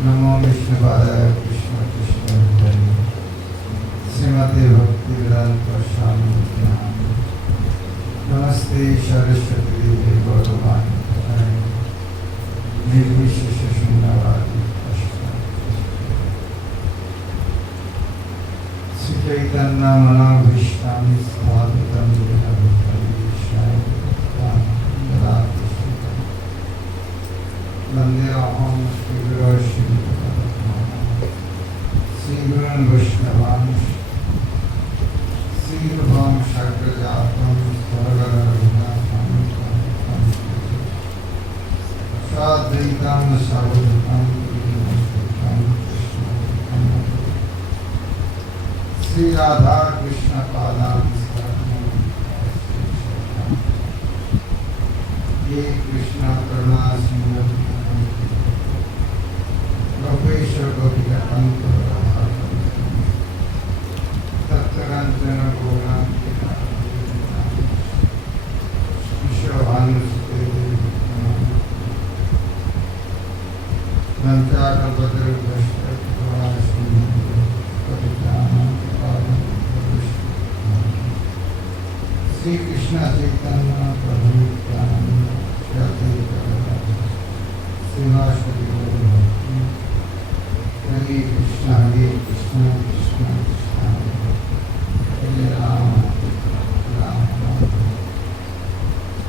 नमो विष्णुपादाय कृष्ण कृष्ण श्रीमते भक्ति वेदांत स्वामी नमस्ते सरस्वती देवी गौरवाणी निर्विशेष शून्यवादी श्री चैतन्य मनोभीष्टां स्थापितं येन भूतले वंदे अहं श्रीगुरो श्रीगुरुन् वैष्णवान् श्रीरूपं शक्रजातं सर्वरघुनाथं साद्वैतं सावधूतं श्री राधा कृष्ण पादां ये कृष्ण करुणा सिंधु गोपेश्वर गोपिका पंत तत्कांचन गौरांग विश्वभानुसुते नंचाकल्पतरुभ्यश्च श्री कृष्ण चैतन्य प्रभु नित्यानंद श्रीवासदि हरे कृष्ण कृष्ण कृष्ण हरे राम राम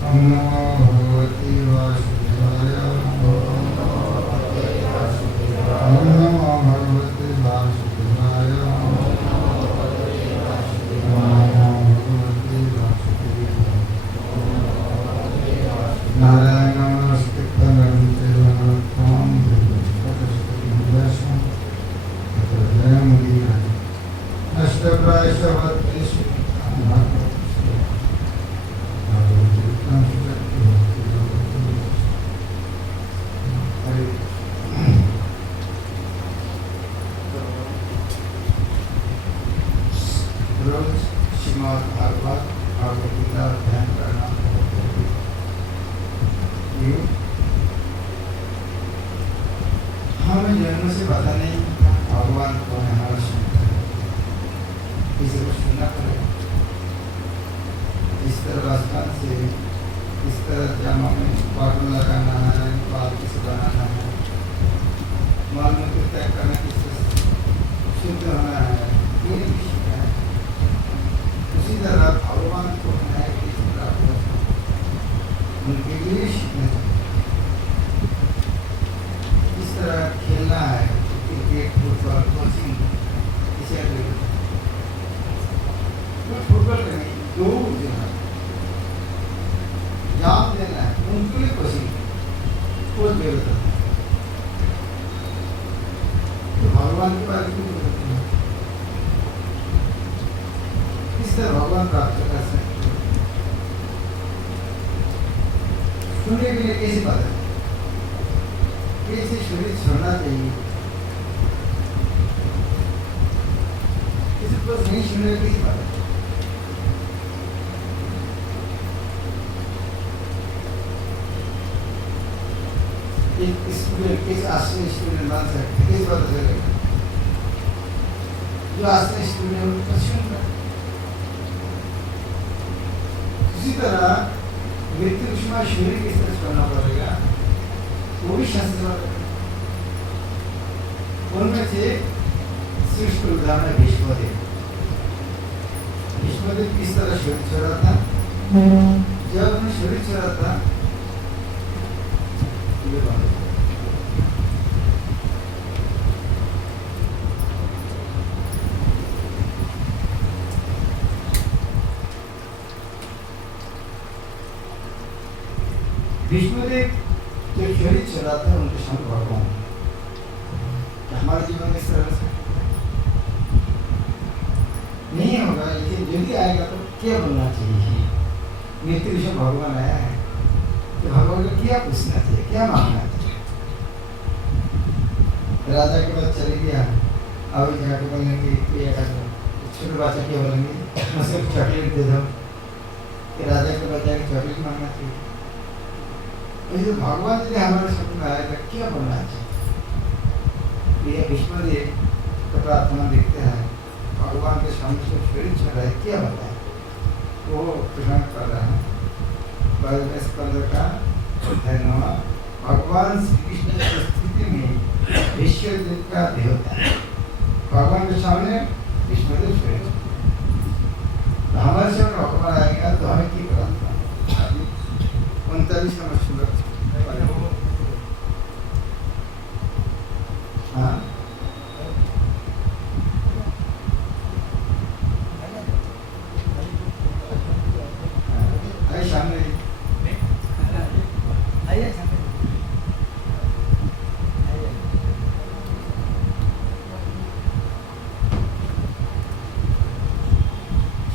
ओम नमो भगवते वासुदेवाय ओम नमो भगवते वासुदेवाय नारायण नमस्ते नमस्ते नमस्तां अष्टप्रायशवत्रिषु रोज श्रीमद् भागवत भगवद गीता अध्ययन करना हमें जन्म से पता नहीं भगवान कौन है हमारा सुनता है किसी को सुनना पड़ेगा इस तरह बचपन से इस तरह जमा में बटन लगाना है बाल किसे बनाना है माल में कुछ तय करना किससे शुद्ध होना है ये नहीं सीखा है उसी तरह भगवान को है किस तरह उनके लिए सीखना इस तरह खेलना है क्रिकेट फुटबॉल कोचिंग इसे फुटबॉल का नहीं दो देना जाम देना है उनके लिए कोचिंग कोच देता है तो भगवान के बारे में इस तरह भगवान प्राप्त कर सकते सुनने के लिए कैसे पता है कैसे शरीर छोड़ना चाहिए किसी को नहीं सुनने कैसे पता एक स्टूडेंट किस आश्रय स्टूडेंट बन सकते किस पता चलेगा जो आश्रय स्टूडेंट उनको सुन रहा इसी तरह मृत्यु के समय शरीर किस तरह करना पड़ेगा वो भी शास्त्र उनमें से श्रेष्ठ उदाहरण है भीष्मदेव। भीष्मदेव किस तरह शरीर छोड़ा था? जब उन्हें शरीर छोड़ा था भीष्मदेव जो शरीर चला था उनके सामने भगवान हमारे जीवन में सरल नहीं होगा। लेकिन जल्दी आएगा तो क्या बनना चाहिए? मृत्यु विषय भगवान आया है तो भगवान को क्या पूछना चाहिए, क्या मांगना चाहिए? राजा के पास चले गया, अब जाके बोलेंगे छोटे बच्चा क्या बोलेंगे उसको चॉकलेट दे दो, राजा के पास जाके चॉकलेट मांगना चाहिए। तो भगवान जी ने हमारे सामने आएगा क्या बनना चाहिए? ये भीष्मदेव का प्रार्थना देखते हैं भगवान के सामने से शरीर चल रहा है क्या बताए वो प्रश्न कर रहा है। का धन्यवाद भगवान श्री कृष्ण की स्थिति में विश्वदेव का देवता है भगवान के सामने भीष्मदेव शरीर तो हमारे सामने भगवान आएगा तो हमें की प्रार्थना 39 समस्या हाँ आइए सामने आइए सामने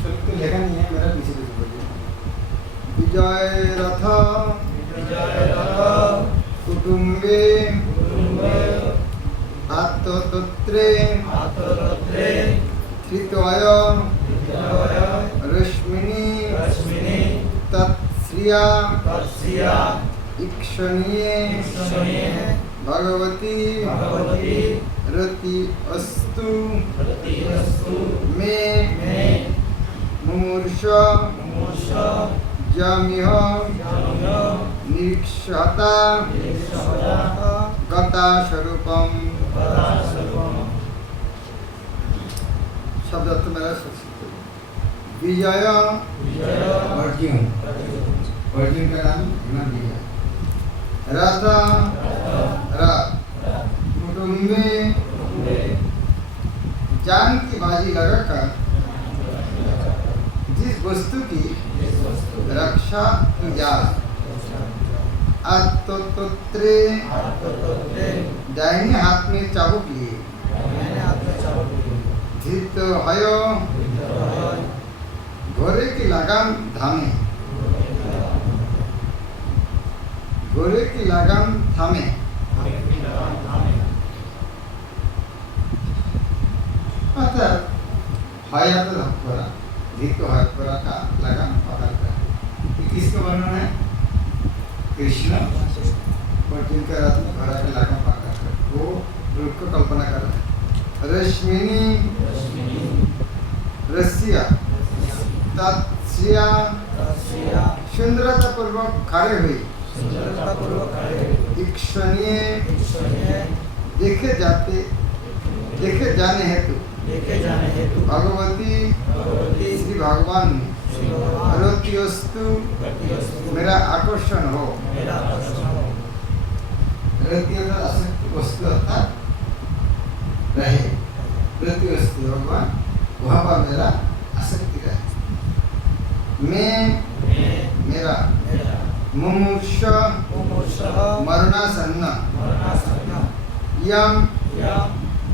सबको जगह नहीं है मेरा पीछे बोलिए। विजय रथ कुटुंबे आत्तोत्रे त्रितोय रश्मिनी तत्श्रिया इक्षणीये भगवती रति अस्तु मे मुमूर्ष जामिह निरीक्षता गता स्वरूपम शब्द अर्थ मेरा विजय अर्जुन अर्जुन का नाम विजय रथ कुटुंबे जान की बाजी लगाकर जिस वस्तु की रक्षा की जाए आत्तोत्रे दाहिने हाथ में चाबुक लिए धृत हयो घोड़े की लगाम थामे घोड़े की लगाम थामे अर्थात हया तो घोड़ा धृत घोड़ा का लगाम पकड़ता है। किसका वर्णन है? कृष्ण और जिनका रथ में घोड़ा का लगाम पकड़ वो रूप को कल्पना कर रहा है। रश्मिनी रसिया तत्स्या सुंदरता पूर्वक खड़े हुई इक्षणीय देखे जाने हेतु भगवती श्री भगवान रतिस्तु मेरा आकर्षण हो रति आसक्ति वस्तु अर्थात रहे रतिस्तु भगवान वहाँ पर मेरा आसक्ति रहे। मैं मेरा मुमुक्ष मरणासन्न यम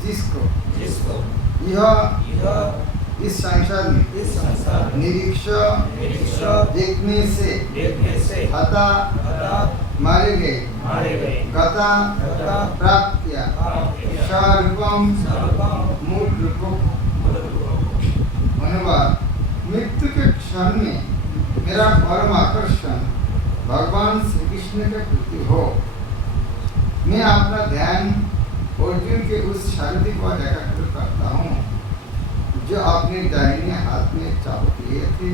जिसको यह इस संसार में निरीक्ष देखने से हता मारे गए गता प्राप्त किया स्वरूपम मूल रूपों अनुवाद मृत्यु के क्षण में मेरा परम आकर्षण भगवान श्री कृष्ण के प्रति हो। मैं अपना ध्यान अर्जुन के उस शांति को एकाग्र करता हूँ जो अपने दाहिने हाथ में चाबुक लिए थे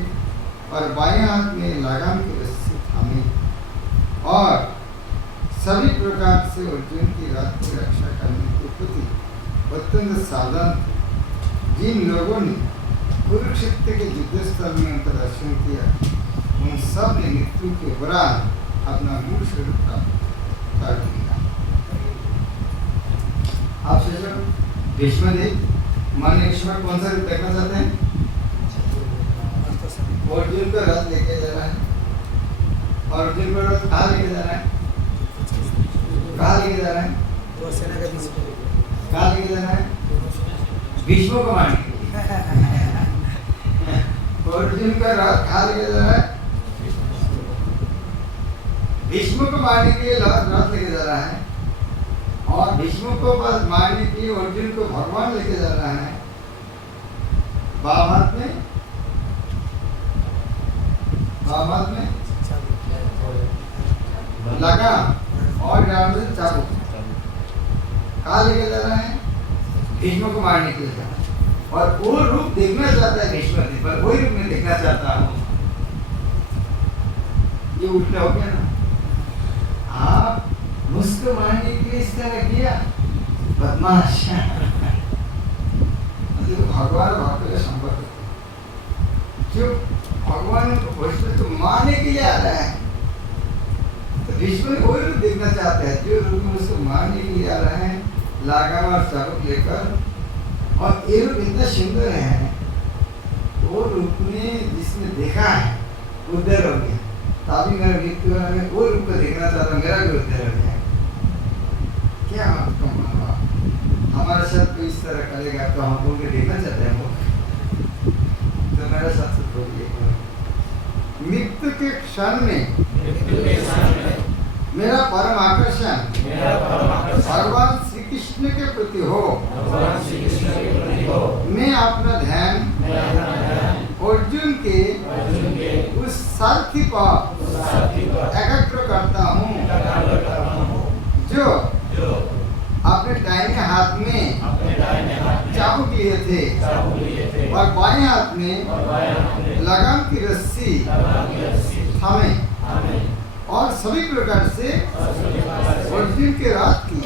और बाएं हाथ में लगाम की रस्सी था। हमें और सभी प्रकार से अर्जुन की रात की रक्षा करने के प्रति अत्यंत सावधान थे। जिन लोगों ने कुरुक्षेत्र के युद्ध स्थल में उनका दर्शन किया उन सब ने मृत्यु के उपरांत अपना मूल स्वरूप प्राप्त कर लिया। आप सोचो भीष्मदेव मानने के समय कौन सा रूप देखना चाहते हैं? अर्जुन को रथ लेके जा रहा है और अर्जुन को रथ कहाँ लेके जा रहा है? कहाँ लेके जा रहा है? कहाँ लेके जा रहा है? भीष्म को मारने के लिए। अर्जुन का रथ कहाँ लेके जा रहा है? भीष्म को मारने के लिए रथ लेके जा रहा है और भीष्म को मारने के लिए अर्जुन को भगवान लेके जा रहा है। बाम हाथ में लगा और डाल में चाबुक। कहाँ लेके जा रहा है? भीष्म को मारने के लिए जा रहा है और वो रूप देखना चाहता है भीष्म जी, पर वही रूप में देखना चाहता हूँ। ये उल्टा हो गया ना। आप मुझको मारने के लिए इस तरह किया, बदमाश। भगवान भक्त का संपर्क जो भगवान को भविष्य को मारने के लिए आ रहा है, तो भीष्म वही रूप देखना चाहता है जो रूप में उसको मारने के लिए आ रहा है, लगाम और चाबुक लेकर। और ये रूप इतना सुंदर है, वो रूप में जिसने देखा है उद्धर हो गया। तभी मेरा मृत्यु में वो रूप को देखना चाहता, मेरा भी उद्धर हो गया। क्या आपका मानवा हमारे साथ कोई इस तरह करेगा तो हम उनके देखना चाहते हैं वो, तो मेरा साथ बोलिए। मृत्यु के क्षण में मेरा परम आकर्षण भगवान श्री कृष्ण के प्रति हो। मैं अपना ध्यान अर्जुन के उस सारथी पर एकाग्र करता हूँ जो अपने दाहिने हाथ में चाबुक लिए थे और बाएं हाथ में लगाम की रस्सी थामे और सभी प्रकार से अर्जुन के रथ की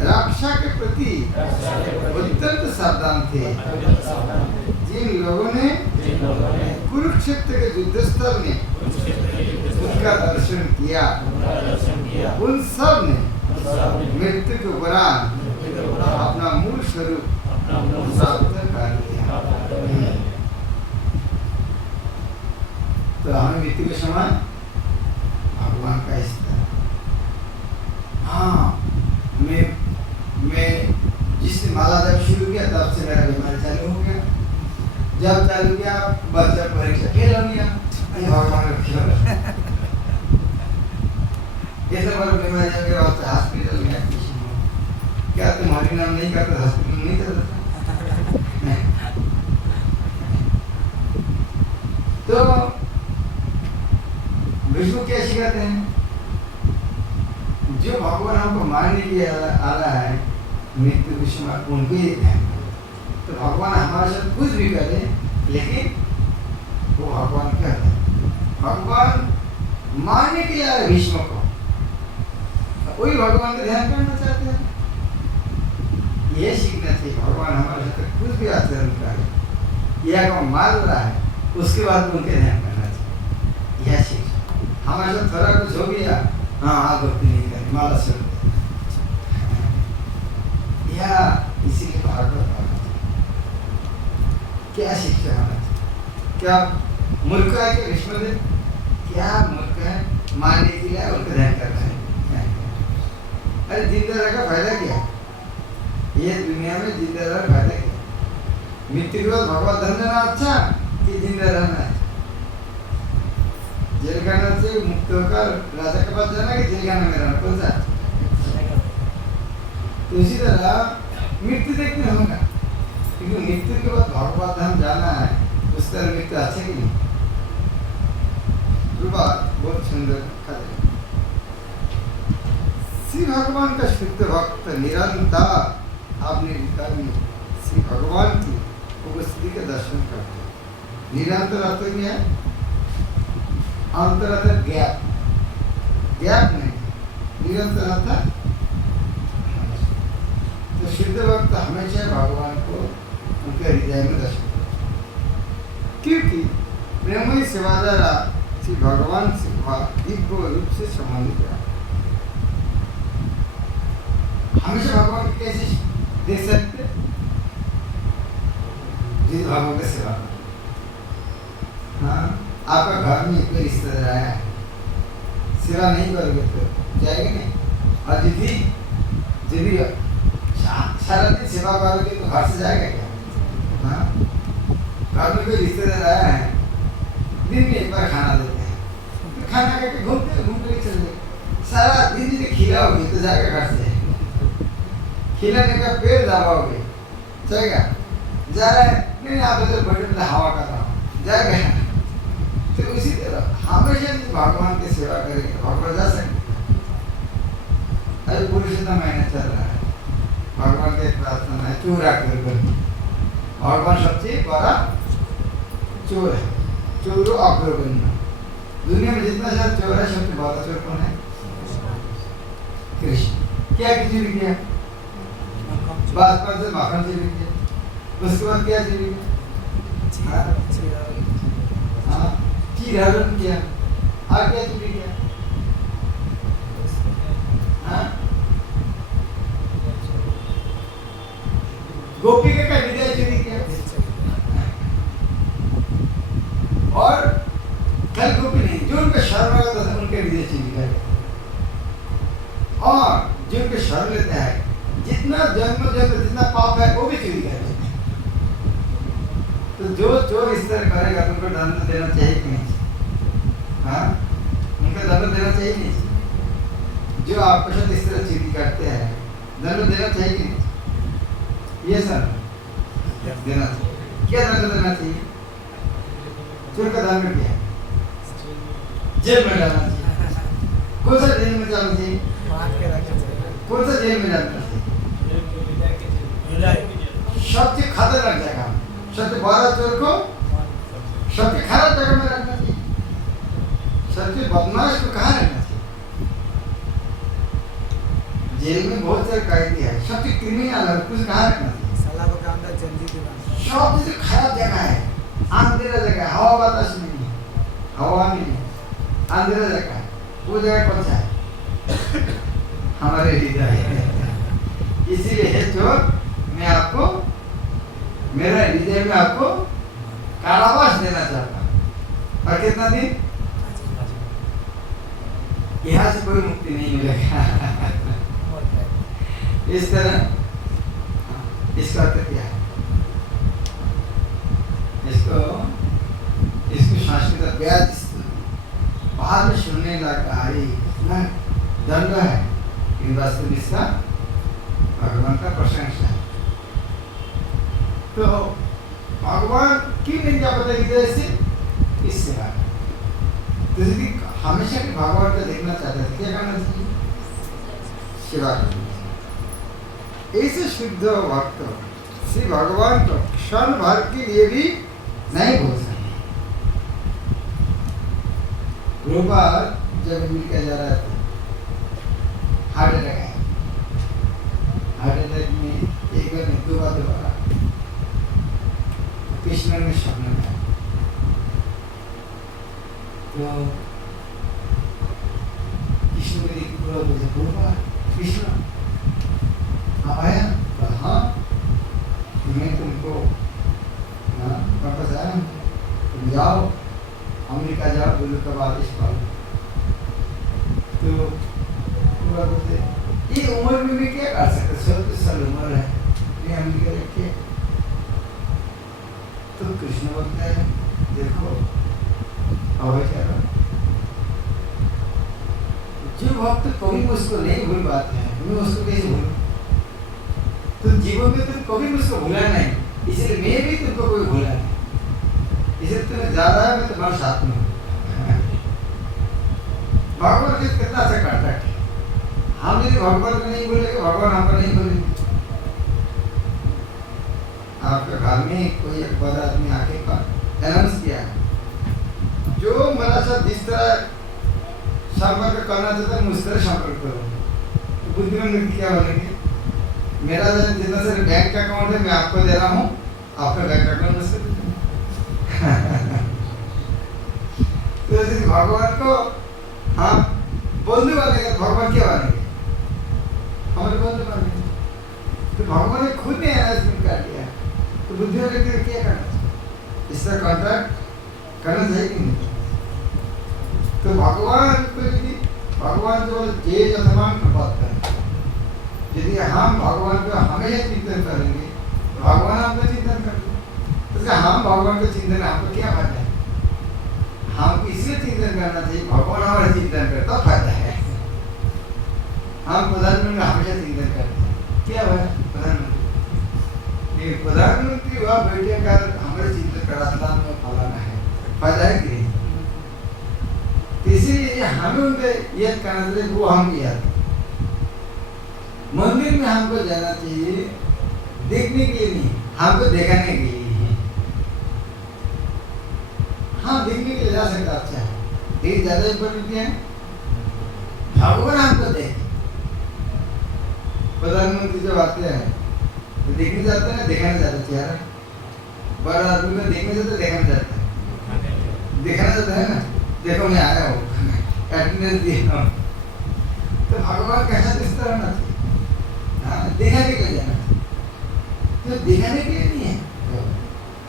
रक्षा के प्रति अत्यंत सावधान थे। जिन लोगों ने कुरुक्षेत्र के युद्ध स्थल में उसका दर्शन किया उन सब ने मृत्यु के उपरांत अपना मूल स्वरूप प्राप्त कर लिया। तो हमें मृत्यु के समय भगवान का इस तरह, हाँ, मैं जिसने माला जब शुरू किया तब से मेरा बीमारी चालू हो गया। जब चालू किया बच्चा परीक्षा फेल हो गया। भगवान का खेल ये सब बड़ा बीमारी के बाद हॉस्पिटल में एडमिशन हो। क्या तुम्हारी नाम नहीं करता हॉस्पिटल नहीं चलता? तो विष्णु क्या सिखाते हैं? जो भगवान हमको मारने के लिए आ रहा है मृत्यु के समय उनको ही ध्यान करो। तो भगवान हमारे साथ कुछ भी करे लेकिन वो भगवान क्या है? भगवान मारने के लिए आ रहे भीष्म को, वही भगवान का ध्यान करना चाहते हैं। ये सीखना चाहिए भगवान हमारे साथ कुछ भी आचरण करे या को मार रहा है उसके बाद उनके ध्यान करना चाहिए। यह सीख हमारे साथ थोड़ा कुछ हो गया, हाँ आप भक्ति नहीं करें माला से या इसीलिए भागवत क्या शिक्षा होना चाहिए? क्या मूर्ख है? क्या विष्णुदेव क्या मूर्ख है? मारने के लिए उनका ध्यान कर रहा है। अरे जिंदा रहने का फायदा क्या? ये दुनिया में जिंदा रहने का फायदा क्या? मृत्यु के बाद भगवत धन देना अच्छा कि जिंदा रहना अच्छा? जेल खाना से मुक्त होकर राजा के पास जाना कि जेल खाना में रहना, कौन सा? तो इसी तरह मृत्यु देखने होगा, क्योंकि मृत्यु के बाद भगवत धाम जाना है, उस तरह मृत्यु अच्छा कि नहीं? बहुत सुंदर कथा। श्री भगवान का शुद्ध भक्त निरंतर आपने लिखा भी श्री भगवान की उपस्थिति के दर्शन करते। निरंतर अर्थ क्या है? अंतर था गैप, गैप नहीं, निरंतर था। तो सिद्ध भक्त हमेशा भगवान को उनके हृदय में दर्शन करते, क्योंकि प्रेममयी सेवा द्वारा श्री भगवान से दिव्य रूप से संबंधित है। हमेशा भगवान को कैसे देख सकते? जिस भगवान की सेवा। हाँ, आपका घर में कोई रिश्तेदार आया, सेवा नहीं करोगे तो जाएगा नहीं। और यदि सारा दिन सेवा करोगे तो घर से जाएगा क्या? हाँ, घर में कोई रिश्तेदार आया है, दिन में एक बार खाना देते हैं, तो खाना करके घूमते चले जाए। सारा दिन यदि खिलाओगे तो जाएगा घर से? खिलाने का पेड़ दबाओगे जाएगा? जा रहा है नहीं, आप इधर बैठे हवा कर रहा हूँ, जाएगा? तो उसी तरह हमेशा भगवान की सेवा करेंगे भगवान जा सकते। अभी पुरुषोत्तम महीना चल रहा है, भगवान के प्रार्थना है चोरा कर, भगवान सबसे बड़ा चोर है, चोरो अग्रगण्य। दुनिया में जितना सारा चोर है सबसे बड़ा चोर कौन है? कृष्ण। क्या चोरी किया? बात से माखन चोरी किया, उसके बाद क्या चोरी किया? चीर हरण किया, और क्या चोरी किया? गोपी का हृदय चोरी किया। और कल गोपी नहीं, जो उनका शरण होता था उनके हृदय चोरी किया। और जो उनके शरण लेता है, जितना जन्म जितना पाप है वो भी चोरी करेगा। तो जो चोर इस तरह करेगा तो उनको दंड देना चाहिए कि नहीं? हाँ, उनको दंड देना चाहिए नहीं? जो आपके साथ इस तरह चोरी करते हैं दंड देना चाहिए कि नहीं? ये सर देना चाहिए। क्या दंड देना चाहिए? चोर का दंड क्या है? जेल में डालना चाहिए। कौन सा जेल में जाना चाहिए? कौन सा जेल में जाना चाहिए? सबसे खतरनाक जगह, सबसे बड़ा चोर को सबसे खराब जगह में रखना चाहिए। सबसे बदमाश को कहाँ रखना चाहिए? जेल में बहुत सारे कैदी है, सबसे क्रिमिनल है, कुछ कहाँ रखना चाहिए? सबसे खराब जगह है, अंधेरा जगह है, हवा बतास नहीं है, हवा नहीं है, अंधेरा जगह है। वो जगह कौन सा है? हमारे हृदय है। इसीलिए चोर मैं आपको, मेरा हृदय में आपको कारावास देना चाहता हूँ। और कितना दिन? यहाँ से कोई मुक्ति नहीं मिलेगा। इस तरह इसका अर्थ क्या है? इसको संस्कृत व्याज बाहर में सुनने लगा इतना दंड है, लेकिन वास्तव में इसका भगवान का प्रशंसा है। तो भगवान की नहीं क्या पता हृदय से इससे तो यदि हमेशा के भगवान को देखना चाहते थे क्या करना चाहिए? सेवा करनी चाहिए। ऐसे शुद्ध भक्त श्री भगवान को क्षण भर के लिए भी नहीं भूल सकते। जब अमेरिका जा रहा था, हार्ट अटैक आया। हार्ट अटैक में एक बार नहीं, दो बार दोबारा कृष्ण में स्वप्न में आया। तो कृष्ण को देख पूरा बोला, कृष्ण आप आया? हाँ, मैं तुमको वापस आया, तुम जाओ अमेरिका जाओ, बोलो कब आदेश पालो। तो पूरा बोलते ये उम्र में मैं क्या कर सकता, 70 साल उम्र है, मैं अमेरिका रखे। तो कृष्ण बोलता है देखो अब क्या रहा, जो भक्त कभी मुझको नहीं भूल पाते हैं, मैं उसको कैसे भूलूं? तो जीवन में तुम कभी मुझको भूला नहीं, इसलिए मैं भी तुमको कोई भूला नहीं। इसलिए तुम्हें ज्यादा है, मैं तुम्हारे साथ में हूँ। भगवान के कितना अच्छा कांटेक्ट है। हम यदि भगवान को नहीं बोलेंगे, भगवान हमको नहीं बोलेंगे। आपके घर में कोई एक बड़ा आदमी आके अनाउंस किया, जो जो मेरा साथ जिस तरह संपर्क करना चाहता है उस तरह संपर्क करो। तो बुद्धिमान व्यक्ति क्या बोलेंगे, मेरा जितना सारे बैंक अकाउंट है मैं आपको दे रहा हूँ, आपका बैंक अकाउंट उससे दे दो। तो यदि भगवान को हाँ बंधु बनेगा, भगवान क्या बनेंगे, हमारे बंधु बनेंगे। तो भगवान ने खुद ने अनाउंसमेंट कर दिया, तो बुद्धिमान व्यक्ति को क्या करना चाहिए, इस तरह कॉन्ट्रैक्ट करना चाहिए कि नहीं। तो भगवान को यदि भगवान जो जे जथमान बात करें, यदि हम भगवान को हमेशा चिंतन करेंगे, भगवान हमको चिंतन करेंगे, तो हम भगवान को चिंतन हमको क्या फायदा है, हमको इसलिए चिंतन करना चाहिए भगवान हमारा चिंतन करे तो फायदा है। हम प्रधानमंत्री हमेशा चिंतन करते हैं, क्या हुआ प्रधानमंत्री, प्रधानमंत्री हुआ बैठे कर हमारे चिंतन कराता में फलाना है, फायदा है कि नहीं। इसीलिए हमें उनके याद करना चाहिए, वो हम याद। मंदिर में हमको जाना चाहिए देखने के लिए नहीं, हमको दिखाने के लिए। हाँ देखने के लिए जा सकता अच्छा है, लेकिन ज्यादा इम्पोर्टेंट क्या है, भगवान हमको देखे। प्रधानमंत्री जब आते हैं तो देखने जाते हैं, दिखाने जाते चेहरा, बड़ा आदमी को देखने जाते दिखाने जाते हैं, दिखाना जाता है ना, देखो मैं आया हूँ, अटेंडेंस दिया हूँ। तो भगवान कैसा दिखता रहना चाहिए, हाँ दिखाने के लिए जाना चाहिए, तो दिखाने के लिए नहीं है,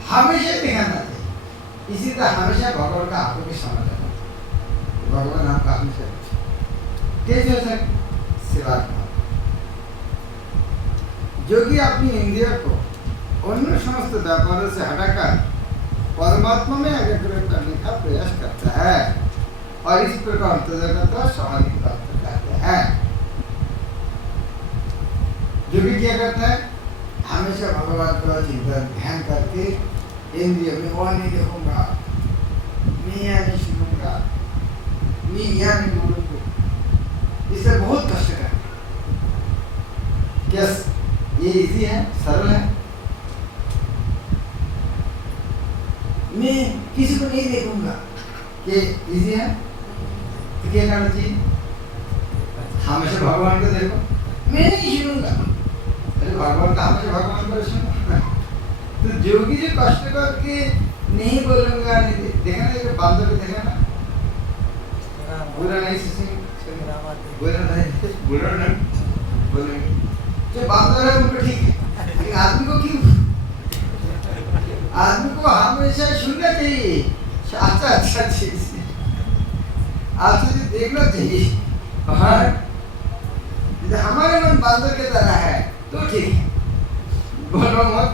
हमेशा दिखाना चाहिए। इसी तरह हमेशा भगवान का आपको भी समझ आना चाहिए, भगवान आपका हमेशा कैसे हो सकता सेवा का। जो कि अपनी इंद्रियों को अन्य समस्त व्यापारों से हटाकर परमात्मा में एकाग्र करने का प्रयास करता है और इस प्रकार अंतर्गत समाधि प्राप्त करते हैं। जो भी क्या करता है, हमेशा भगवान का चिंतन ध्यान करके इंद्रिय में वो नहीं देखूंगा, मैं यहाँ नहीं सुनूंगा, मैं यहाँ नहीं बोलूंगा, इससे बहुत कष्ट है। क्या ये इजी है, सरल है, मैं किसी को नहीं देखूंगा, ये इजी है, तो क्या करना चाहिए, हमेशा भगवान को देखो, मैं नहीं सुनूंगा, अरे भगवान का हमेशा भगवान को सुनो। तो जोगी जो कष्ट करके नहीं बोलूंगा, नहीं देखा ना, बांधव को देखा ना, बुरा नहीं बुरा नहीं बोलेंगे, जो बांधव है उनको ठीक है, लेकिन आदमी को क्यों, आदमी को हमेशा सुनना चाहिए, अच्छा अच्छा चीज आपसे जो देखना चाहिए। हाँ हमारे मन बांधव की तरह है तो ठीक है, बोलो मत,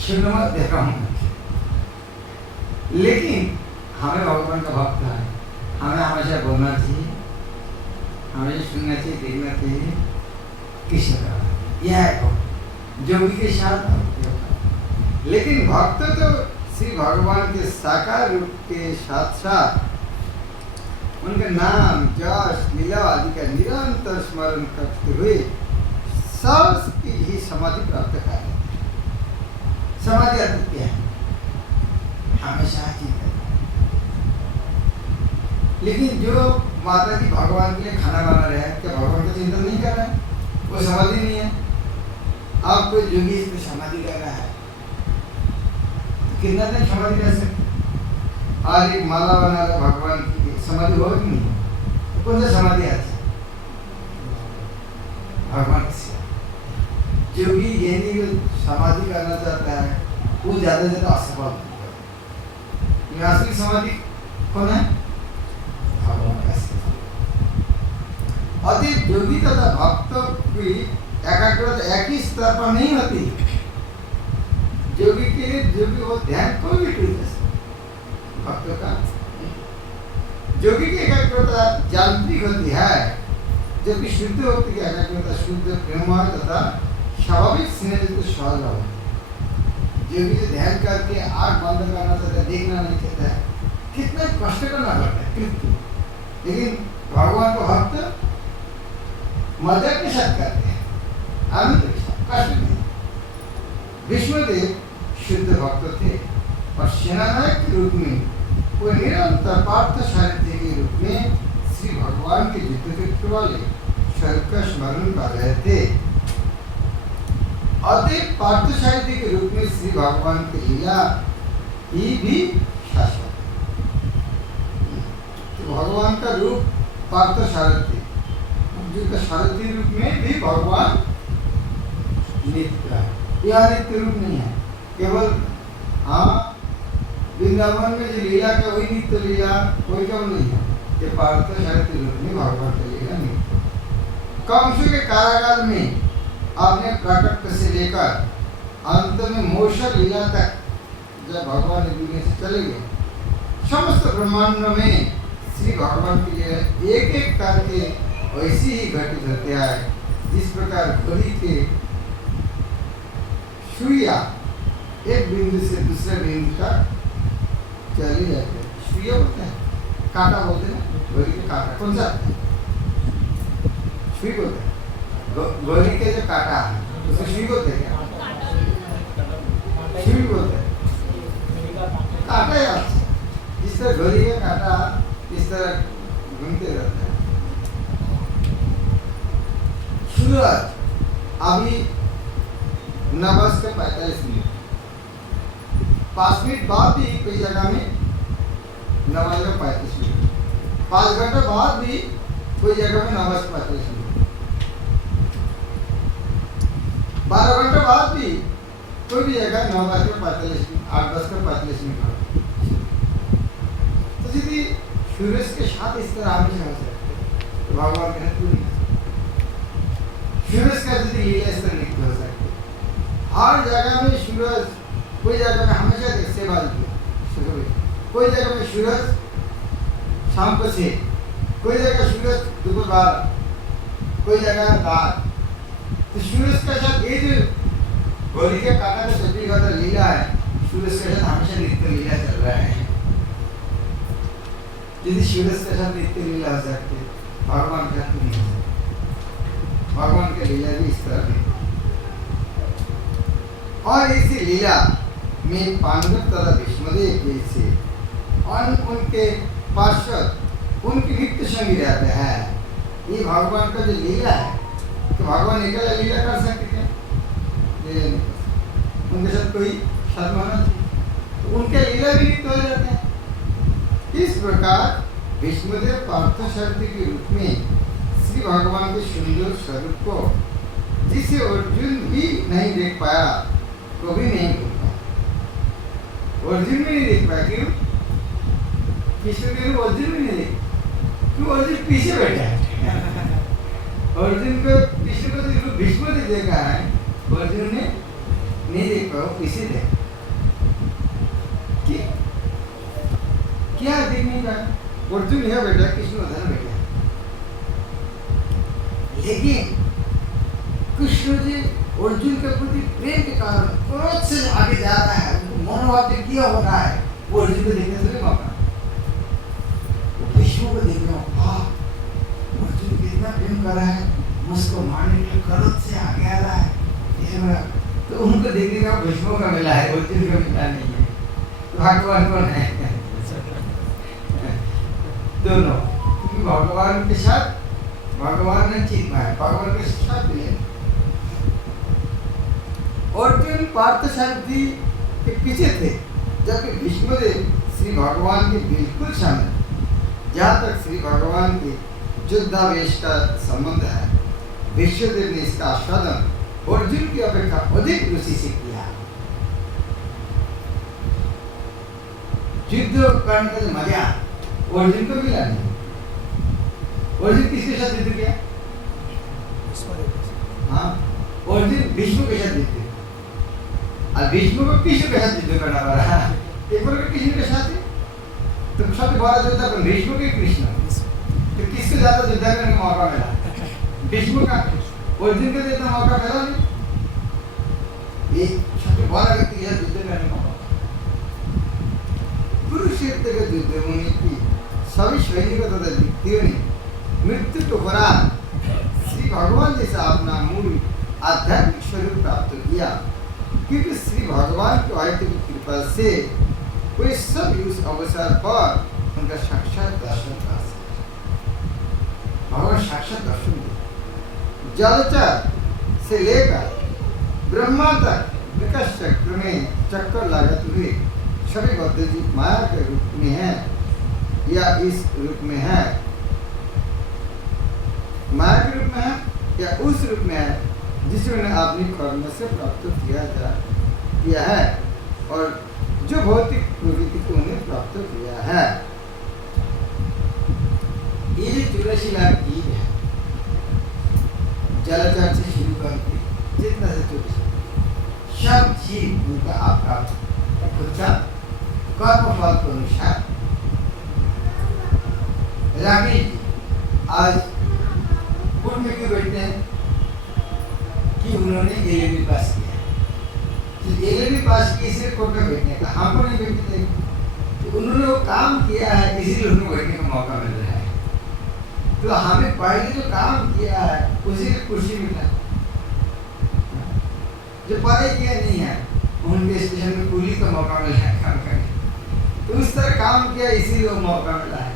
सुनो मत, देखो मत, लेकिन हमें भगवान का भक्त है, हमें हमेशा बोलना चाहिए, हमें सुनना चाहिए, देखना चाहिए, किस तरह यह है जोगी के साथ। लेकिन भक्त तो श्री भगवान के साकार रूप के साथ साथ उनके नाम जश लीला आदि का निरंतर स्मरण करते हुए सबकी ही समाधि प्राप्त कर लेते हैं। समाधि अर्थ क्या है, हमेशा चिंतन। लेकिन जो माता जी भगवान के लिए खाना बना रहे हैं, क्या भगवान का चिंतन नहीं कर रहे हैं, वो समाधि नहीं है। आप कोई जोगी इस पे समाधि कर रहा है, तो कितना दिन समाधि रह सकते, आज एक माला बना रहे भगवान की, समाधि होगा कि नहीं, तो कौन सा समाधि आती है, भगवान की। जोगी ज्ञानी समाधि करना चाहता है, वो ज्यादा से ज्यादा असफल, असली समाधि कौन है, भगवान का। अधिक योगी तथा भक्त की एकाग्रता एक ही स्तर पर नहीं होती। योगी के लिए जो भी वो ध्यान कोई भी टूट सकता, भक्तों का योगी की एकाग्रता यांत्रिक होती है, जबकि शुद्ध भक्त की एकाग्रता शुद्ध प्रेममय तथा स्वाभाविक स्नेह को सहज होती। योगी जो ध्यान करके आँख बंद करना चाहता है, देखना नहीं चाहता है, कितना कष्ट करना पड़ता है, लेकिन भगवान को भक्त मजाक के साथ करते हैं, आनंद के साथ, कष्ट नहीं। विष्णुदेव शुद्ध भक्त थे और सेनानायक के रूप में वो निरंतर पार्थ सारथी के रूप में श्री भगवान के युद्ध वाले स्वरूप का स्मरण कर रहे थे। अतः पार्थ सारथी के रूप में श्री भगवान की लीला ही भी शाश्वत। तो भगवान का रूप पार्थ सारथी, जिनका सारथी रूप में भी भगवान नित्य है। यह नित्य रूप नहीं है, केवल हाँ वृंदावन में जो लीला का वही नित्य लीला, कोई कम नहीं है। ये पार्थ सारथी रूप में भगवान का लीला नित्य। कंस के कारागार में आपने प्राकट्य से लेकर अंत में मोक्ष लीला तक जब भगवान दुनिया से चले गए, समस्त ब्रह्मांड में श्री भगवान की लीला एक एक करके वैसी ही घटित होते आए। जिस प्रकार घड़ी के सुइया एक बिंदु से दूसरे बिंदु तक चले जाते हैं, सुइया बोलते हैं, कांटा बोलते हैं ना, घड़ी के कांटा कौन सा सुई बोलते हैं, घड़ी के जो कांटा है उसको सुई बोलते हैं क्या? सुई बोलते हैं, कांटा यार, जिस तरह घड़ी का कांटा इस तरह घूमते रहते हैं। सूरज अभी 9:45 मिनट, 5 मिनट बाद भी कोई जगह में 9:35 मिनट, 5 घंटे बाद भी कोई जगह में 9:45 मिनट, 12 घंटे बाद भी कोई भी जगह 9:45 मिनट, 8:45 मिनट। तो यदि सूरज के साथ इस तरह हमेशा हो सकते तो भगवान कहते क्यों नहीं? सूरज का यदि लीला इस तरह नहीं हो सकती। हर जगह में सूरज, कोई जगह में हमेशा देखते बाजू, कोई जगह में सूरज शाम को 6, कोई जगह सूरज दोपहर 12, कोई जगह रात। तो सूरज के साथ ये जो घड़ी के कांटा का सभी का लीला है, सूरज के साथ हमेशा नित्य लीला चल रहा है। यदि सूरज के साथ नित्य लीला हो सकती, भगवान का नहीं हो सकती। भगवान की लीला भी इस तरह नहीं। और इसी लीला में पांडव तथा भीष्मदेव जैसे उनके पार्षद उनके नित्य संगी रहते हैं। ये भगवान का जो लीला है, तो भगवान अकेला लीला कर सकते क्या? उनके साथ कोई साथ माना, तो उनके लीला भी नित्य हो जाते हैं। इस प्रकार भीष्मदेव पार्थ सारथी के रूप में श्री भगवान के सुंदर स्वरूप को जिसे अर्जुन भी नहीं देख पाया, कभी नहीं देख पाया। अर्जुन भी नहीं देख पाया, क्यों? कृष्ण के रूप अर्जुन भी नहीं देख, क्यों? अर्जुन पीछे बैठा है। अर्जुन को कृष्ण को जो भीष्म ने देखा है, अर्जुन ने नहीं देख पाया, पीछे देखा। क्या देख नहीं पाया? अर्जुन यहाँ बैठा, कृष्ण उधर बैठा। लेकिन कृष्ण जी अर्जुन के प्रति प्रेम के कारण क्रोध से आगे जा रहा है, मनोभाव किया हो रहा है, वो अर्जुन को देखने से नहीं मौका, वो भीष्म को देखना, हाँ अर्जुन कितना प्रेम कर रहा है, मुझको मारने के लिए क्रोध से आगे आ रहा है। तो उनको देखने का भीष्म का मिला है, अर्जुन का मिला नहीं है। तो भगवान कौन है? दोनों, क्योंकि भगवान के साथ भगवान ने चित में है, भगवान के साथ भी है। अर्जुन पार्थ सारथी के पीछे थे, जबकि भीष्मदेव श्री भगवान के बिल्कुल सामने। जहाँ तक श्री भगवान के युद्धावेश का संबंध है, भीष्मदेव ने इसका आस्वादन अर्जुन की अपेक्षा अधिक रुचि से किया। युद्ध करने का जो मजा अर्जुन को मिला नहीं। अर्जुन किसके साथ युद्ध किया? हाँ, अर्जुन भीष्म के साथ युद्ध, और भीष्म को कृष्ण के साथ युद्ध करना पड़ा। एक बार कृष्ण के साथ है, तो सबसे बड़ा युद्ध अपन भीष्म के कृष्ण, तो किसके ज्यादा युद्ध करने का मौका मिला? भीष्म का। अर्जुन को इतना मौका मिला नहीं। ये सबसे बड़ा व्यक्ति के साथ युद्ध करने का मौका। कुरुक्षेत्र के युद्ध में सभी सैनिकों तथा व्यक्तियों ने मृत्यु के उपरांत श्री भगवान जैसा अपना मूल आध्यात्मिक स्वरूप प्राप्त किया, क्योंकि श्री भगवान के आयत की कृपा से वे सब उस अवसर पर उनका साक्षात दर्शन कर सकते। भगवान साक्षात दर्शन दे। जलचर से लेकर ब्रह्मा तक विकास चक्र में चक्कर लगाते हुए सभी बद्धजीव माया के रूप में है या इस रूप में है, माया के रूप में है या उस रूप में है जिसमें अपनी कर्म से प्राप्त किया है और जो भौतिक प्रवृत्ति को उन्हें प्राप्त किया है। ये 84 लाख जीव है, जलचर से शुरू करके जितना से 84 सब जीव उनका आपका खुद का कर्म फल के अनुसार। राकेश जी आज कोर्ट में क्यों बैठते हैं कि उन्होंने एलएलबी पास किया, तो एलएलबी पास किए इसलिए कोर्ट में बैठने का, हमको नहीं बैठते तो उन्होंने वो काम किया है इसीलिए उनको बैठने का मौका मिल रहा है। तो हमें पहले जो काम किया है उसी की खुशी मिला, जो पढ़ाई किया नहीं है उनके स्टेशन में कुली का मौका मिला है काम करने, तो उस तरह काम किया इसीलिए वो मौका मिला है।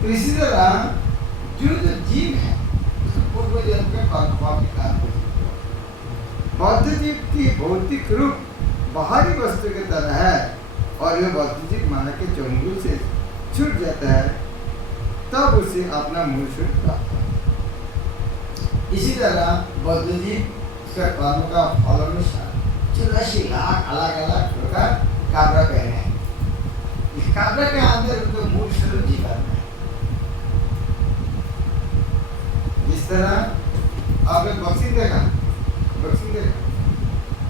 तो इसी तरह जो जीव है उसको पूर्व जन्म का कर्म के कारण बौद्ध जीव की भौतिक रूप बाहरी वस्तु की तरह है और यह बौद्ध जीव माया के चंगुल से छूट जाता है तब उसे अपना मूल स्वरूप प्राप्त होता। इसी तरह बौद्ध जीव उसका कर्म का फल अनुसार 84 लाख अलग अलग प्रकार काबरा पहने हैं। इस काबरा के अंदर उनका मूल स्वरूप जीवन है। इस तरह आपने बॉक्सिंग देखा,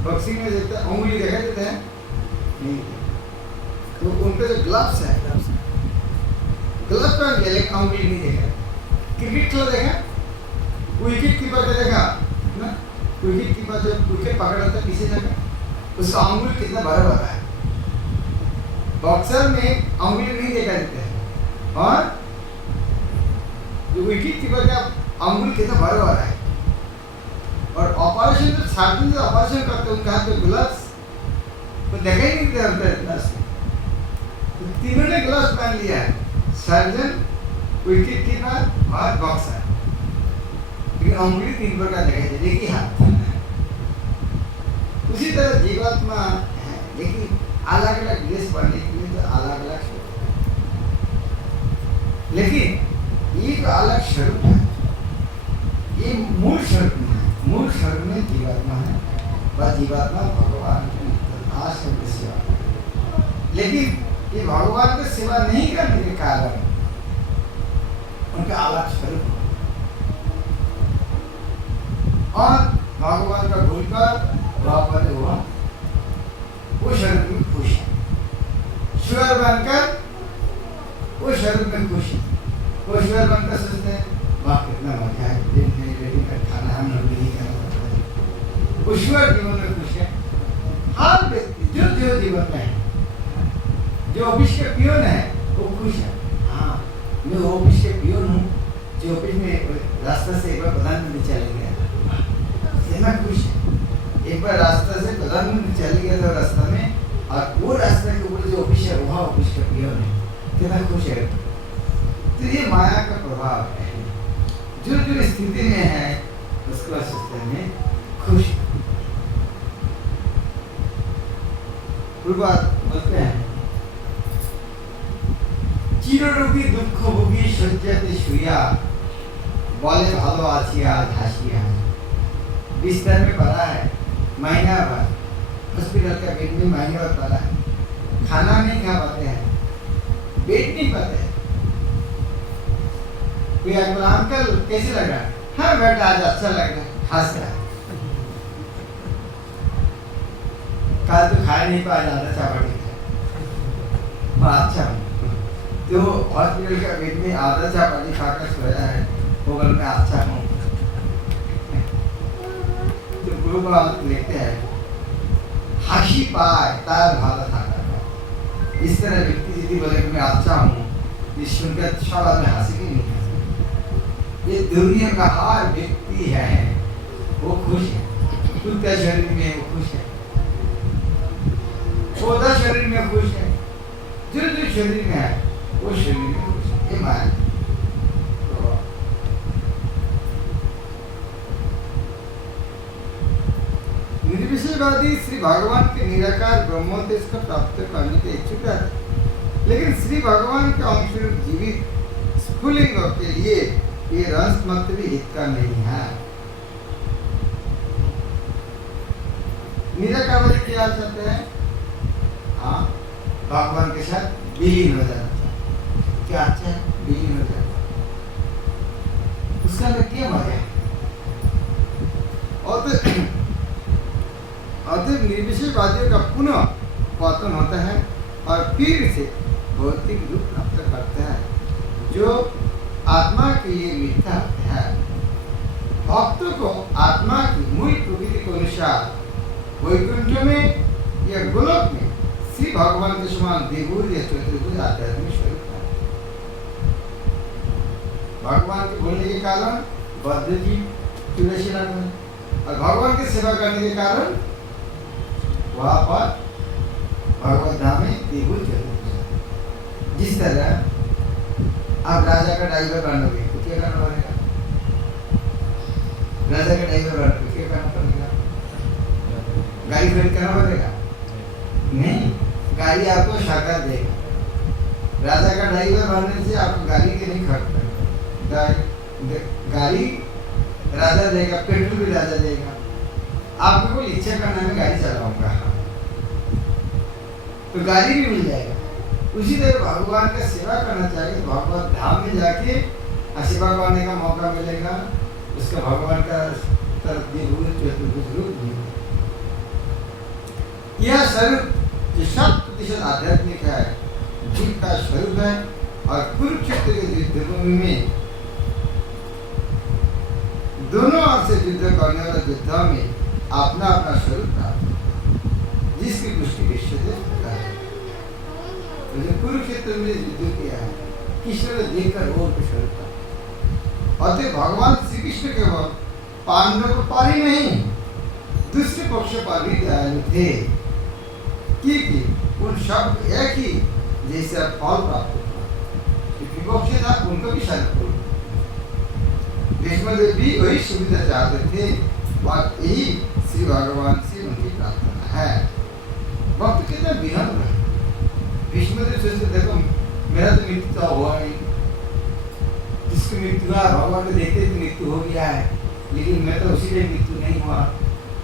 बॉक्सिंग में देखते उंगली देखा देते हैं नहीं, तो उनके जो ग्लव्स है ग्लव्स पहन के लेकिन उंगली नहीं देखा। क्रिकेट खेला देखा, विकेट कीपर का देखा ना, विकेट कीपर जब विकेट पकड़ता है पीछे जाकर उसका उंगली कितना बड़ा होता है। बॉक्सर में उंगली नहीं देखा देते हैं और जो विकेट कीपर का अंगुल कितना बड़ा हो रहा है। और ऑपरेशन जो सर्जन जो ऑपरेशन करते हैं उनके हाथ में ग्लव्स तो देखा ही नहीं देते ग्लव्स, तो तीनों ने ग्लव्स पहन लिया है, सर्जन, विकेट कीपर और बॉक्सर, लेकिन अंगुली 3 प्रकार देखा जाए, एक ही हाथ। उसी तरह जीवात्मा है लेकिन अलग अलग ड्रेस पहनने के लिए तो अलग अलग, लेकिन ये तो अलग स्वरूप है, ये मूल स्वरूप में है। मूल स्वरूप में जीवात्मा है, वह जीवात्मा भगवान के आश्रम की सेवा करे, लेकिन ये भगवान की सेवा नहीं करने के कारण उनका अलग स्वरूप है और भगवान का भूलकर वह पर हुआ वो स्वरूप में खुश है, ईश्वर बनकर वो स्वरूप में खुश है। वो ईश्वर बनकर सोचते हैं वाह कितना मजा है, दिन में रेडी का खाना हम लोग नहीं करना। ईश्वर जीवन में खुश है। हर व्यक्ति जो जीवन में है, जो ऑफिस के पियोन है वो खुश है। हाँ, मैं ऑफिस के पियोन हूँ जो ऑफिस में रास्ता से एक बार प्रधानमंत्री चले गया, मैं खुश है। एक बार रास्ता से प्रधानमंत्री चले गया था रास्ता में, और वो रास्ते के ऊपर जो ऑफिस है वहाँ ऑफिस का पियोन है, कितना खुश है। तो ये माया का प्रभाव है, जो स्थिति में है उसको सोचते हैं खुश। बोलते हैं चिररोगी दुख भोगी सज्जाते शुया बोले भालो आछिया धासिया, बिस्तर में पड़ा है महीना भर, हॉस्पिटल का बेड में महीना भर पड़ा है, खाना नहीं खा पाते हैं, बैठ नहीं पाते हैं। कोई अंकल कैसे लग रहा है? हाँ बेटा आज अच्छा लग रहा है, हंस रहा है। कल तो खाया नहीं पाया, ज्यादा चावल खाया, अच्छा तो हॉस्पिटल का बेड में आधा चपाती खाकर सोया है, वो बोल मैं अच्छा हूँ। तो गुरु बाबा लिखते हैं हाशी पाए तार भाला था, इस तरह व्यक्ति यदि बोले कि मैं अच्छा हूँ, इस सुनकर सब आदमी हंसेंगे नहीं। ये दुनिया का हर व्यक्ति है वो खुश है, खुद के शरीर में वो खुश है। पौधा शरीर में खुश है, जो जो शरीर में है वो शरीर में खुश है। ये माया तो निर्विषयवादी श्री भगवान के निराकार ब्रह्मोपदेश को प्राप्त करने के इच्छुक रहते, लेकिन श्री भगवान के अंश जीवित स्फुलिंगों के लिए ये रस मत भी हित का नहीं है। निराकारवादी क्या चाहते हैं? हाँ, भगवान के साथ विलीन हो जाना चाहते। क्या अच्छा है? विलीन हो जाना। उसका अंदर क्या मजा है? अतः निर्विषयवादियों का पुनः पतन होता है और फिर से भौतिक रूप प्राप्त करता है, जो आत्मा के लिए मिथ्या है। भक्तों को आत्मा की मूल प्रकृति के अनुसार वैकुंठ में या गोलोक में श्री भगवान के समान द्विभुज या चतुर्भुज आध्यात्मिक स्वरूप है। भगवान के बोलने के कारण बद्ध जी तुलसी लग गए और भगवान की सेवा करने के कारण वहाँ पर भगवत धाम में द्विभुज चतुर्भुज। जिस तरह आप राजा का ड्राइवर बनोगे तो क्या करना पड़ेगा? राजा का ड्राइवर बनोगे क्या करना पड़ेगा? गाड़ी खरीद करना पड़ेगा? नहीं, गाड़ी आपको सरकार देगा। राजा का ड्राइवर बनने से आपको गाड़ी के नहीं खर्च पड़ेगा, गाड़ी राजा देगा, पेट्रोल भी राजा देगा। आपको कोई इच्छा करना है गाड़ी चलाऊंगा तो गाड़ी भी मिल जाएगा। उसी तरह भगवान का सेवा करना चाहिए, भगवत धाम में जाके सेवा करने का मौका मिलेगा। उसका भगवान का तरफ चतुर्भुज रूप भी यह स्वरूप जो 100% आध्यात्मिक है, जीव का स्वरूप है और कुरुक्षेत्र के युद्धभूमि में दोनों ओर से युद्ध करने वाले योद्धा में अपना अपना स्वरूप प्राप्त, जिसकी पुष्टि विश्वदेव करता है। तो जो कुरुक्षेत्र में युद्ध किया है, कृष्ण ने देखकर वो उनके स्वरूप प्राप्त। अतः भगवान श्री कृष्ण केवल पांडवों को पर ही नहीं, दूसरे पक्ष पर भी दयालु थे, क्योंकि उन सब एक ही जैसा फल प्राप्त हुआ। विपक्ष था उनको भी शायद भीष्मदेव भी वही सुविधा चाहते थे और यही श्री भगवान से उनकी प्रार्थना है। भक्त कितना विनम्र है। भीष्मदेव सोचते देखो मेरा तो मृत्यु तो हुआ नहीं, जिसकी मृत्यु हुआ भगवान को देखते तो मृत्यु हो गया है, लेकिन मैं तो उसी लिए मृत्यु नहीं हुआ।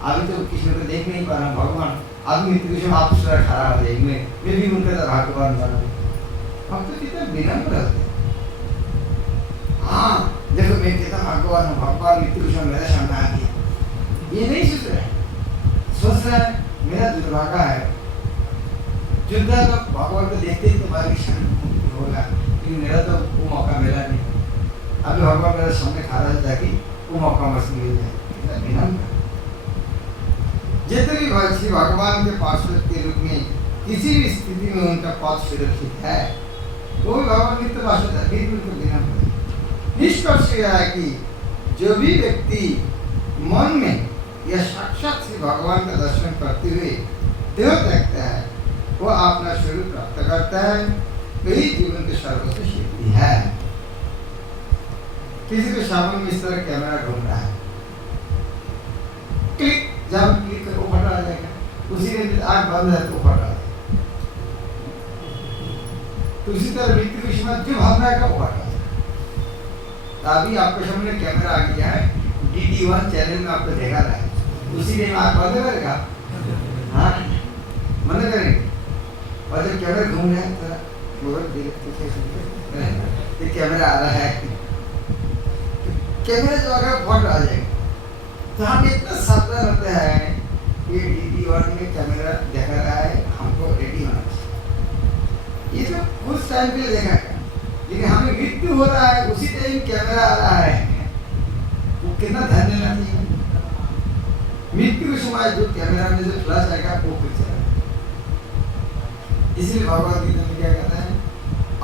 अभी तो कृष्ण को देख नहीं पा रहा हूँ, भगवान अब मृत्यु के समय आप खड़ा हो जाएगी, मैं भी उनका भाग्यवान बना। हम तो कितना विनम्र होते हैं। हाँ देखो मैं कितना भाग्यवान हूँ, भगवान मृत्यु के समय मेरे सामने आ गया। ये नहीं सोच रहे, सोच रहा है मेरा दुर्भाग्य है, युद्ध का भगवान को देखते ही तुम्हारी क्षण होगा, लेकिन मेरा तो वो मौका मिला नहीं। अभी भगवान मेरे सामने खड़ा है ताकि वो मौका मुझे मिल जाए। कितना विनम्र। जितने भी श्री भगवान के पार्षद के रूप में किसी भी स्थिति में उनका पद सुरक्षित है, वो भी भगवान नित्य पार्षद है, फिर भी उनको विनम्र। निष्कर्ष यह है कि जो भी व्यक्ति मन में या साक्षात श्री भगवान का दर्शन करते हुए देह देखता है, वो अपना स्वरूप प्राप्त करता है। वही जीवन की सर्वोच्च सिद्धि है। किसी को सामने में इस तरह कैमरा घूम रहा है, क्लिक जब क्लिक कर वो फटा आ जाएगा, उसी ने आँख बंद है तो फटा। तो इसी तरह व्यक्ति के समय जो भावना है वो फटा। अभी आपके सामने कैमरा आ गया है, DD1 चैनल में आपको देखा रहा है, उसी ने आँख बंद करेगा, हाँ बंद करेंगे और जब कैमरा घूम रहा है तो कैमरा आ रहा है, कैमरा जो अगर फट आ जाएगा तो हम इतना सावधान होते हैं कि DD1 में कैमरा देखा रहा है, हमको रेडी होना चाहिए। ये तो कुछ टाइम के लिए देखा है, लेकिन हमें मृत्यु हो रहा है उसी टाइम कैमरा आ रहा है, वो कितना ध्यान देना चाहिए। मृत्यु के समय जो कैमरा में जो फ्लैश आएगा वो फिर चला। इसलिए भगवद गीता में क्या कहता है,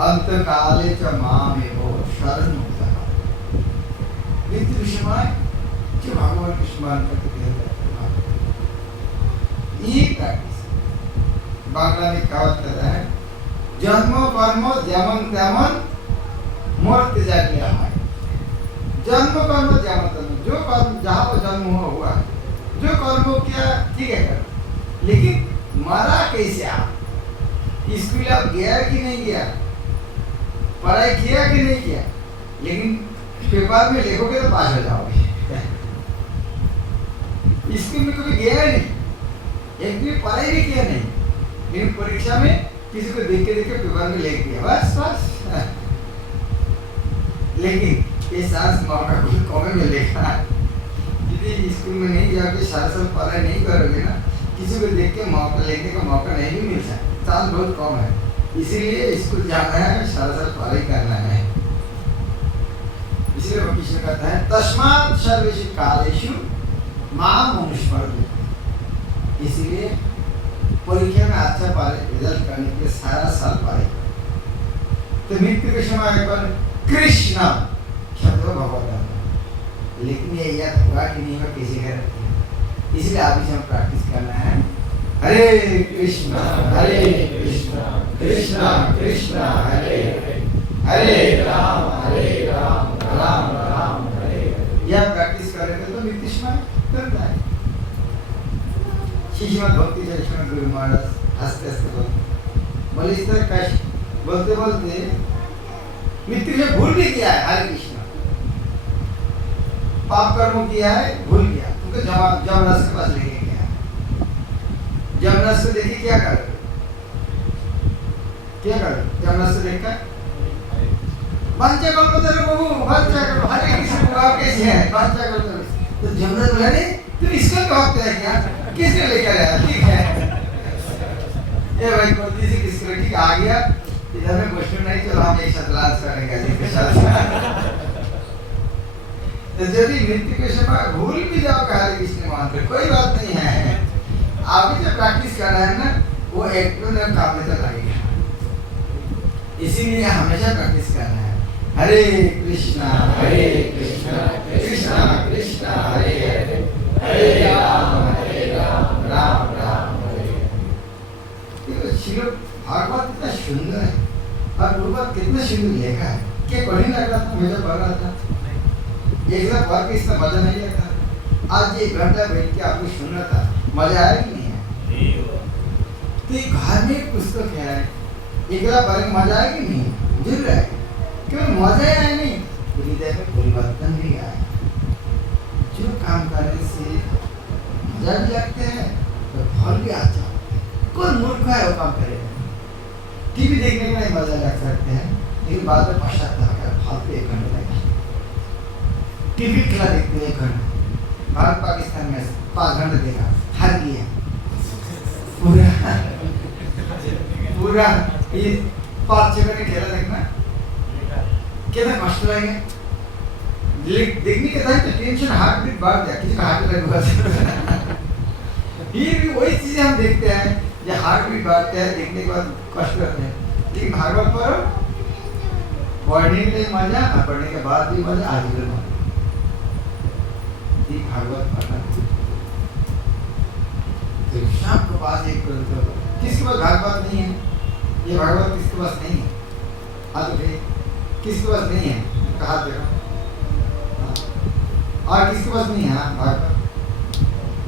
अंत काले च मामेवो शरण मुक्तः। मृत्यु के समय जो भगवान के स्मरण करके ये प्रैक्टिस बांग्ला में कहावत कहता है, जन्म कर्म जेमन तेमन मरते जाके आए। जन्म कर्म जेमन तेमन, जो कर्म जहाँ पर जन्म हुआ है, जो कर्म किया ठीक है करो, लेकिन मरा कैसे आप? स्कूल आप गया कि नहीं गया, पढ़ाई किया कि नहीं किया, लेकिन पेपर में लिखोगे तो पास हो जाओगे। स्कूल में कभी गया नहीं, एक भी पढ़ाई भी किया नहीं, लेकिन परीक्षा में किसी को देख के पेपर में लिख दिया, बस बस। लेकिन ये सांस मौका कुछ कॉमे में लिखा, यदि स्कूल में नहीं जाके सारा साल पढ़ाई नहीं करोगे ना, किसी को देख के मौका लिखने का मौका नहीं भी मिलता, चांस बहुत कम है। इसीलिए स्कूल जाना है, सारा साल पढ़ाई करना है। इसलिए वो कृष्ण कहता है, तस्मात् सर्वेषु कालेषु माम अनुस्मरतु। इसीलिए परीक्षा में अच्छा रिजल्ट करने के लिए सारा साल पढ़ाई करो। तो मृत्यु के समय पर कृष्ण शब्द भगवान, लेकिन ये याद हुआ कि नहीं हुआ किसी का, इसलिए अभी से हम प्रैक्टिस करना है। हरे कृष्णा कृष्णा कृष्णा हरे हरे राम राम राम हरे हरे। यह प्रैक्टिस करेंगे तो मृत्यु समय करता है। श्रीमद् भक्ति चरित्र गुरु महाराज हंसते हंसते बोले, इस तरह कैसे बोलते बोलते मृत्यु से भूल भी किया है। हरे कृष्ण, पाप कर्म किया है, भूल गया, तुमको जमराज के पास लेके गया। जमराज को देखिए क्या कर, जमराज को देखकर बांचा करो तेरे प्रभु, बांचा करो, हरे कृष्ण आप कैसे हैं, बांचा करो। तो जमराज बोला, नहीं तू इसका भक्त है क्या, किसने लेकर आया? ठीक है, ये भाई कोई से किसको ठीक आ गया, इधर में क्वेश्चन नहीं, चलो हम एक साथ लांच करेंगे जी के साथ। तो यदि मृत्यु के समय भूल भी जाओगे हरे कृष्ण मंत्र, कोई बात नहीं है, अभी जो प्रैक्टिस कर रहे हैं ना, वो एक दो दिन काम में तो लगेगा। इसीलिए हमेशा प्रैक्टिस करना है। हरे कृष्णा कृष्णा कृष्णा हरे हरे, हरे राम राम राम हरे हरे। श्रील भागवत कितना सुंदर है, और गुरुपाद कितना सुंदर लिखा है। क्या कठिन लग रहा था मुझे, पढ़ रहा था एक बार पढ़ के इसका मजा नहीं आता। आज एक घंटा बैठ के आपको सुनना था, मजा आया कि नहीं है? तो ये घर में एक पुस्तक है, एक बार पढ़ के मजा आया कि नहीं? जरूर आए, क्यों मजा ही आया नहीं, हृदय में परिवर्तन भी आया। जो काम करने से मजा भी लगते हैं तो फल भी अच्छा होता है। कौन मूर्ख है वो काम करेगा? टीवी देखने में नहीं मजा लग सकते हैं, लेकिन बाद में पश्चाताप कर फालतू 1 घंटे लगा। टीवी खेला देखते हैं 1 घंटे, भारत पाकिस्तान में 5 घंटे देखा, हार गया पूरा ये 5-6 घंटे खेला देखना कितना कष्ट लगेगा। देखने के टाइम तो टेंशन, हार्ट बीट बढ़ जाए, किसी का हार्ट लगा फिर भी वही चीजें हम देखते हैं, जो हार्ट बीट बढ़ते हैं, देखने के बाद कष्ट करते हैं। लेकिन भागवत पढ़ो, पढ़ने के लिए मजा, और पढ़ने के बाद भी मजा, आज भी मजा। भागवत पढ़ना तो शाम को पास एक किसके पास भागवत नहीं है, ये भागवत किसके पास नहीं है? हाथ उठे, किसके पास नहीं है? कहा देखो, और किसके पास नहीं है भागवत?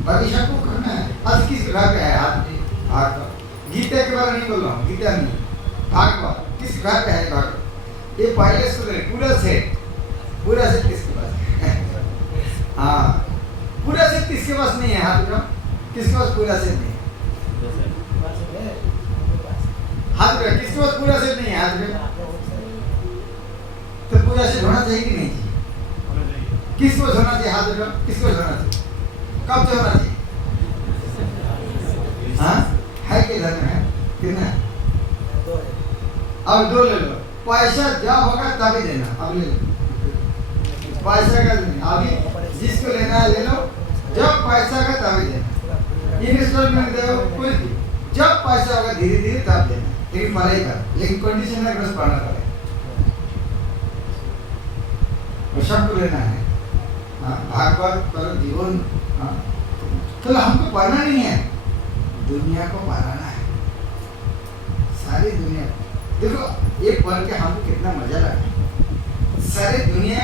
बाकी सबको करना है। आज किसके घर पे है? हाथ पे भागवत। गीता के बारे में नहीं बोल रहा हूँ, गीता नहीं, भागवत किसके घर पे है? भागवत। ये पहले से पूरा सेट किसके पास है? हाँ, पूरा सेट किसके पास नहीं है? हाथ उठाओ, किसके पास पूरा सेट नहीं है? हाथ उठाओ, किसके पास पूरा सेट नहीं है? हाथ उठाओ। तो पूरा सेट होना चाहिए कि नहीं चाहिए? किसको होना चाहिए? हाथ उठाओ, किसको होना चाहिए? कब से होना चाहिए? हाँ, है कि घर में है? कितना? अब 2 ले लो, पैसा जब होगा तभी देना। अब ले लो, पैसा का नहीं, अभी जिसको लेना है ले लो, जब पैसा का तभी देना। इंस्टॉलमेंट दो, कुछ भी, जब पैसा होगा धीरे धीरे तब देना, लेकिन पढ़ाई कर, लेकिन कंडीशन है बस पढ़ना पड़ेगा, सबको लेना है। भागवत पर जीवन, तो हमको पढ़ना नहीं है, दुनिया को पढ़ाना है। सारी दुनिया देखो, ये पढ़ के हमको कितना मजा लगा। सारी दुनिया